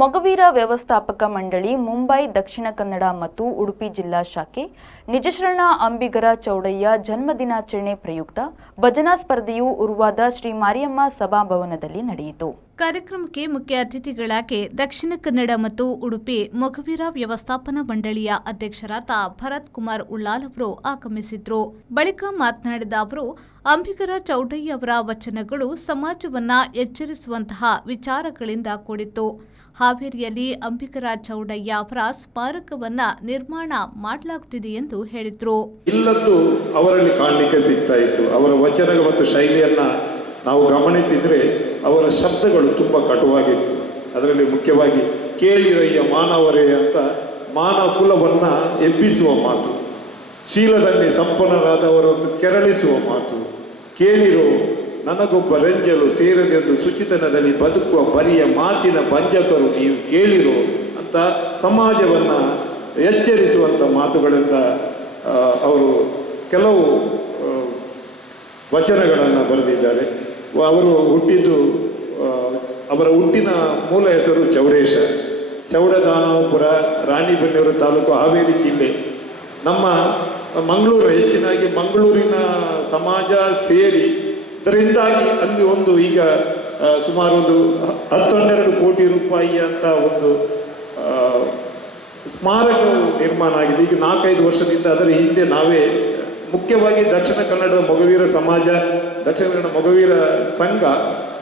ಮೊಗವೀರ ವ್ಯವಸ್ಥಾಪಕ ಮಂಡಳಿ ಮುಂಬೈ ದಕ್ಷಿಣ ಕನ್ನಡ ಮತ್ತು ಉಡುಪಿ ಜಿಲ್ಲಾ ಶಾಖೆ ನಿಜಶರಣ ಅಂಬಿಗರ ಚೌಡಯ್ಯ ಜನ್ಮದಿನಾಚರಣೆ ಪ್ರಯುಕ್ತ ಭಜನಾ ಸ್ಪರ್ಧೆಯು ಉರುವಾದ ಶ್ರೀ ಮಾರಿಯಮ್ಮ ಸಭಾಭವನದಲ್ಲಿ ನಡೆಯಿತು. ಕಾರ್ಯಕ್ರಮಕ್ಕೆ ಮುಖ್ಯ ಅತಿಥಿಗಳಾಗಿ ದಕ್ಷಿಣ ಕನ್ನಡ ಮತ್ತು ಉಡುಪಿ ಮೊಗವೀರ ವ್ಯವಸ್ಥಾಪನಾ ಮಂಡಳಿಯ ಅಧ್ಯಕ್ಷರಾದ ಭರತ್ ಕುಮಾರ್ ಉಳ್ಳಾಲ್ ಅವರು ಆಗಮಿಸಿದ್ರು. ಬಳಿಕ ಮಾತನಾಡಿದ ಅವರು, ಅಂಬಿಗರ ಚೌಡಯ್ಯ ಅವರ ವಚನಗಳು ಸಮಾಜವನ್ನ ಎಚ್ಚರಿಸುವಂತಹ ವಿಚಾರಗಳಿಂದ ಕೂಡಿತ್ತು. ಹಾವೇರಿಯಲ್ಲಿ ಅಂಬಿಗರ ಚೌಡಯ್ಯ ಅವರ ಸ್ಮಾರಕವನ್ನ ನಿರ್ಮಾಣ ಮಾಡಲಾಗುತ್ತಿದೆ ಎಂದು ಹೇಳಿದ್ರು. ಇಲ್ಲದ್ದು ಅವರಲ್ಲಿ ಕಾಣಲಿಕ್ಕೆ ಸಿಗ್ತಾ ಇತ್ತು. ಅವರ ವಚನ ಮತ್ತು ಶೈಲಿಯನ್ನ ನಾವು ಗಮನಿಸಿದರೆ ಅವರ ಶಬ್ದಗಳು ತುಂಬ ಕಟುವಾಗಿತ್ತು. ಅದರಲ್ಲಿ ಮುಖ್ಯವಾಗಿ ಕೇಳಿರಯ್ಯ ಮಾನವರೇ ಅಂತ ಮಾನವ ಕುಲವನ್ನು ಎಬ್ಬಿಸುವ ಮಾತು, ಶೀಲದಲ್ಲಿ ಸಂಪನ್ನರಾದವರೊಂದು ಕೆರಳಿಸುವ ಮಾತು, ಕೇಳಿರೋ ನನಗೊಬ್ಬ ರಂಜಲು ಸೇರದೆಂದು ಸುಚಿತನದಲ್ಲಿ ಬದುಕುವ ಬರಿಯ ಮಾತಿನ ಭಂಜಕರು ನೀವು ಕೇಳಿರೋ ಅಂತ ಸಮಾಜವನ್ನು ಎಚ್ಚರಿಸುವಂಥ ಮಾತುಗಳಿಂದ ಅವರು ಕೆಲವು ವಚನಗಳನ್ನು ಬರೆದಿದ್ದಾರೆ. ಅವರು ಹುಟ್ಟಿದ್ದು, ಅವರ ಹುಟ್ಟಿನ ಮೂಲ ಹೆಸರು ಚೌಡೇಶ. ಚೌಡದಾನವಪುರ, ರಾಣಿಬೆನ್ನೂರು ತಾಲೂಕು, ಹಾವೇರಿ ಜಿಲ್ಲೆ. ನಮ್ಮ ಮಂಗಳೂರು, ಹೆಚ್ಚಿನಾಗಿ ಮಂಗಳೂರಿನ ಸಮಾಜ ಸೇರಿ ಇದರಿಂದಾಗಿ ಅಲ್ಲಿ ಒಂದು ಈಗ ಸುಮಾರು ಒಂದು 12 ಕೋಟಿ ರೂಪಾಯಿ ಅಂತ ಒಂದು ಸ್ಮಾರಕವು ನಿರ್ಮಾಣ ಆಗಿದೆ. ಈಗ 4-5 ವರ್ಷದಿಂದ ಅದರ ಹಿಂದೆ ನಾವೇ ಮುಖ್ಯವಾಗಿ ದಕ್ಷಿಣ ಕನ್ನಡದ ಮೊಗವೀರ ಸಮಾಜ, ದಕ್ಷಿಣ ಕನ್ನಡ ಮೊಗವೀರ ಸಂಘ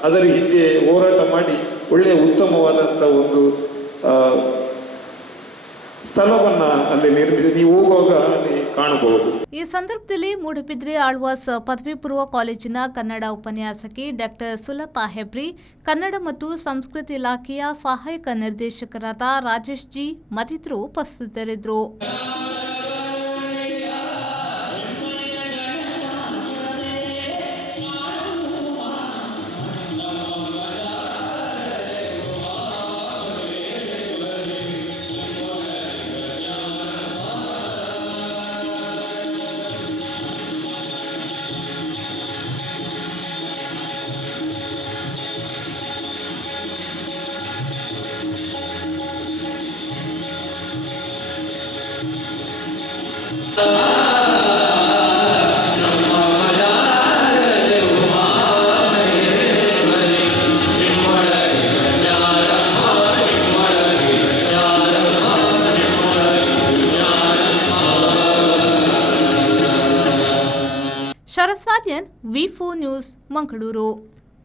ಅದರ ಹಿಂದೆ ಹೋರಾಟ ಮಾಡಿ ಒಳ್ಳೆಯ ಉತ್ತಮವಾದಂಥ ಒಂದು ಸ್ಥಳವನ್ನು ಅಲ್ಲಿ ನಿರ್ಮಿಸಿ ನೀವು ಹೋಗುವಾಗ ಅಲ್ಲಿ ಕಾಣಬಹುದು. ಈ ಸಂದರ್ಭದಲ್ಲಿ ಮೂಡಬಿದ್ರೆ ಆಳ್ವಾಸ್ ಪದವಿ ಪೂರ್ವ ಕಾಲೇಜಿನ ಕನ್ನಡ ಉಪನ್ಯಾಸಕಿ ಡಾಕ್ಟರ್ ಸುಲತಾ ಹೆಬ್ರಿ, ಕನ್ನಡ ಮತ್ತು ಸಂಸ್ಕೃತಿ ಇಲಾಖೆಯ ಸಹಾಯಕ ನಿರ್ದೇಶಕರಾದ ರಾಜೇಶ್ ಜಿ ಮತ್ತಿತರರು ಉಪಸ್ಥಿತರಿದ್ದರು. ಶರಸಾದ್ಯನ್, ವಿ4 ನ್ಯೂಸ್, ಮಂಗಳೂರು.